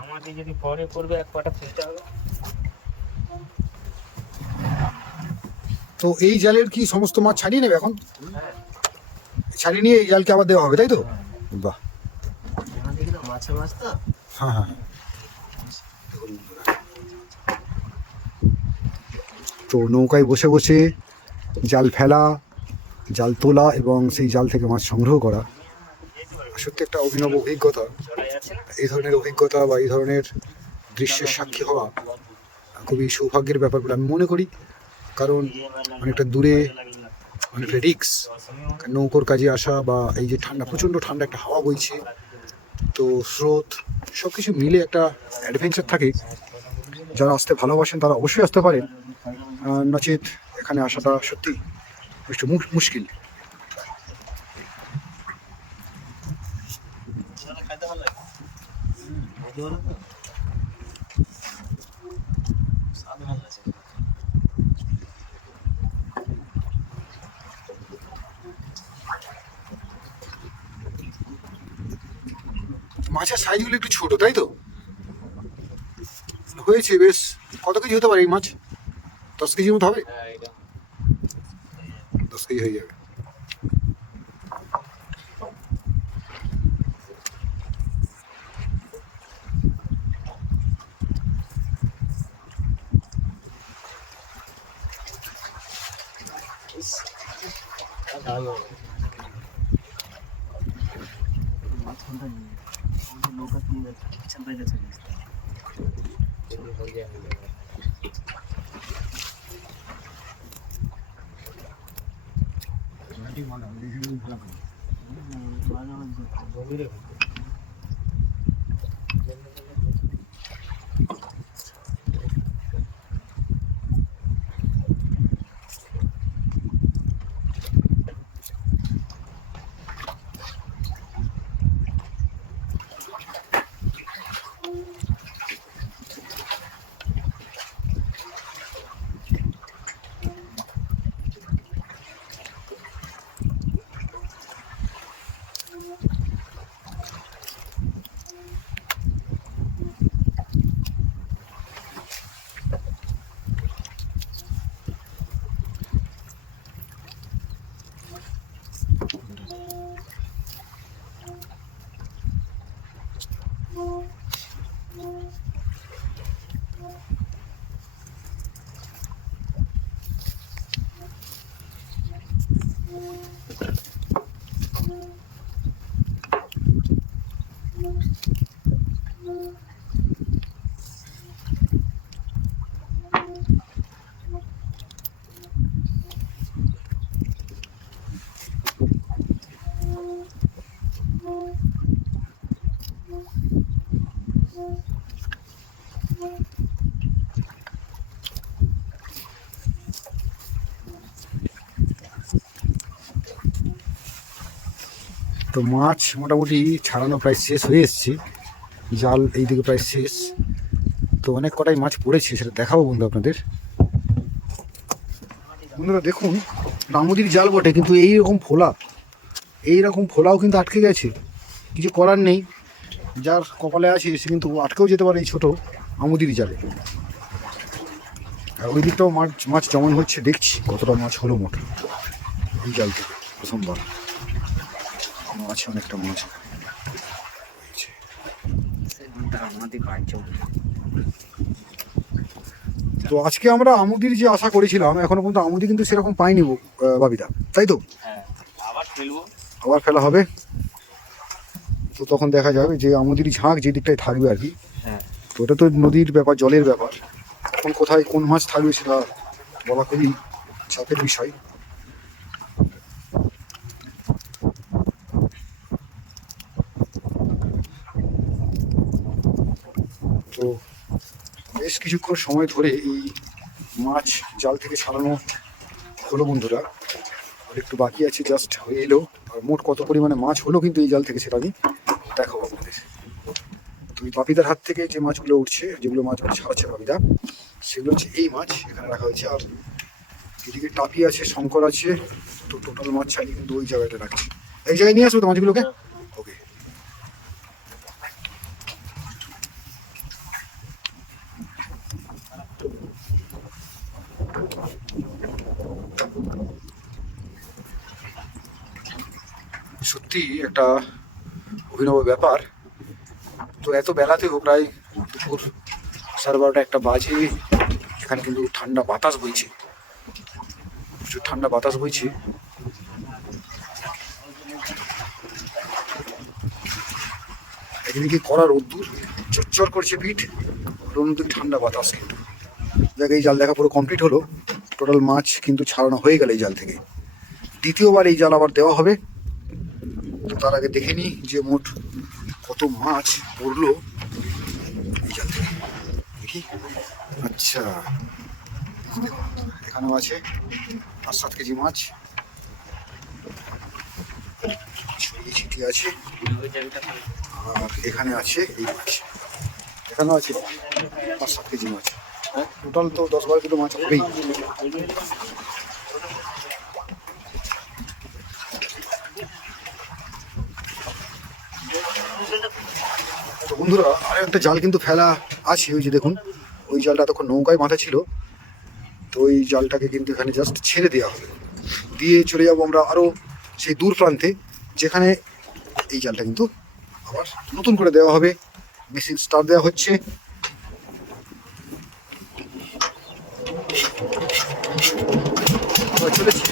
আমাকে যদি পরে করবে এক পাটা ফেলতে হবে। তো এই জালের কি সমস্ত মাছ ছাড়িয়ে নেবে এখন? ছাড়িয়ে নিয়ে এই জালকে আবার দেওয়া হবে, তাই তো? বাহ, মাছের মাছ তো। হ্যাঁ হ্যাঁ। তো নৌকায় বসে বসে জাল ফেলা, জাল তোলা এবং সেই জাল থেকে মাছ সংগ্রহ করা সত্যি একটা অভিনব অভিজ্ঞতা। এই ধরনের অভিজ্ঞতা বা এই ধরনের দৃশ্যের সাক্ষী হওয়া খুবই সৌভাগ্যের ব্যাপার বলে আমি মনে করি। কারণ অনেকটা দূরে, অনেকটা রিক্স নৌকোর কাজে আসা, বা এই যে ঠান্ডা, প্রচণ্ড ঠান্ডা একটা হাওয়া বইছে, তো স্রোত সব কিছু মিলে একটা অ্যাডভেঞ্চার থাকে। যারা আসতে ভালোবাসেন তারা অবশ্যই আসতে পারেন, নচেত এখানে আসাটা সত্যি একটু মুশকিল। মাছের সাইজগুলো একটু ছোট, তাই তো? হয়েছে বেশ। কত কেজি হতে পারে এই মাছ? 10 কেজির মতো হবে? 10 কেজি হয়ে যাবে। তো মাছ মোটামুটি ছাড়ানো প্রায় শেষ হয়ে এসছে, জাল এইদিকে প্রায় শেষ। তো অনেক কটাই মাছ পড়েছে, সেটা দেখাবো বন্ধু আপনাদের। বন্ধুরা দেখুন, রামুদির জাল বটে, কিন্তু এইরকম ফোলাও কিন্তু আটকে গেছে। কিছু করার নেই, যার কপালে আছে সে কিন্তু আটকেও যেতে পারে এই ছোটো আমুদির জালে। আর ওই দিকটাও মাছ জমান হচ্ছে, দেখছি কতটা মাছ হলো মোট এই জাল থেকে প্রথমবার। মাছ অনেকটা মাছ। তো আজকে আমরা আমুদির যে আশা করেছিলাম, এখনো পর্যন্ত আমুদি কিন্তু সেরকম পাইনি বাবিদা, তাই তো? আবার ফেলা হবে, তো তখন দেখা যাবে যে আমুদির ঝাঁক যে দিকটায় থাকবে আর কি। তো ওটা তো নদীর ব্যাপার, জলের ব্যাপার, এখন কোথায় কোন মাছ থাকবে সেটা বলা খুবই চাপের বিষয়। তো বেশ কিছুক্ষণ সময় ধরে এই মাছ জাল থেকে ছাড়ানো হলো বন্ধুরা, আর একটু বাকি আছে, জাস্ট হয়ে এলো। আর মোট কত পরিমাণে মাছ হলো কিন্তু এই জাল থেকে সেটা আমি দেখাবো আপনাদের। তো এই বাপিদার হাত থেকে যে মাছগুলো উঠছে, যেগুলো মাছগুলো ছাড়াচ্ছে বাপিদা, সেগুলো হচ্ছে এই মাছ এখানে রাখা হয়েছে। আর এদিকে টাপি আছে, শঙ্কর আছে, তো টোটাল মাছ ছাড়িয়ে কিন্তু ওই জায়গাটা রাখছে। এই জায়গায় নিয়ে আসবো তো মাছগুলোকে। ওকে। সত্যি একটা অভিনব ব্যাপার। তো এত বেলাতেও প্রায় দুপুর 12:30 একটা বাজে, এখানে কিন্তু ঠান্ডা বাতাস বইছে, প্রচুর ঠান্ডা বাতাস বইছে। এদিকে কড়া রোদ্দুর, চচ্চর করছে পিঠ, অন্যদিকে ঠান্ডা বাতাস। কিন্তু দেখ, এই জাল দেখা পুরো কমপ্লিট হলো। টোটাল মাছ কিন্তু ছাড়ানো হয়ে গেল এই জাল থেকে। দ্বিতীয়বার এই জাল আবার দেওয়া হবে। তো তার আগে দেখে নিই যে মোট কত মাছ পড়লো এই জাল থেকে, দেখি। আচ্ছা, এখানেও আছে 5-7 কেজি মাছ, ছড়িয়ে ছিটিয়ে আছে। আর এখানে আছে এই মাছ, এখানেও আছে 5-7 কেজি মাছ। হ্যাঁ, টোটাল তো 10-12 কিলো মাছ হবেই। তো বন্ধুরা, আর একটা জাল কিন্তু ফেলা আছে, ওই যে দেখুন, ওই জালটা এতক্ষণ নৌকায় বাঁধা ছিল। তো ওই জালটাকে কিন্তু এখানে জাস্ট ছেড়ে দেওয়া হবে, দিয়ে চলে যাবো আমরা আরও সেই দূর প্রান্তে, যেখানে এই জালটা কিন্তু আবার নতুন করে দেওয়া হবে। মেশিন স্টার্ট দেওয়া হচ্ছে। চলেছি।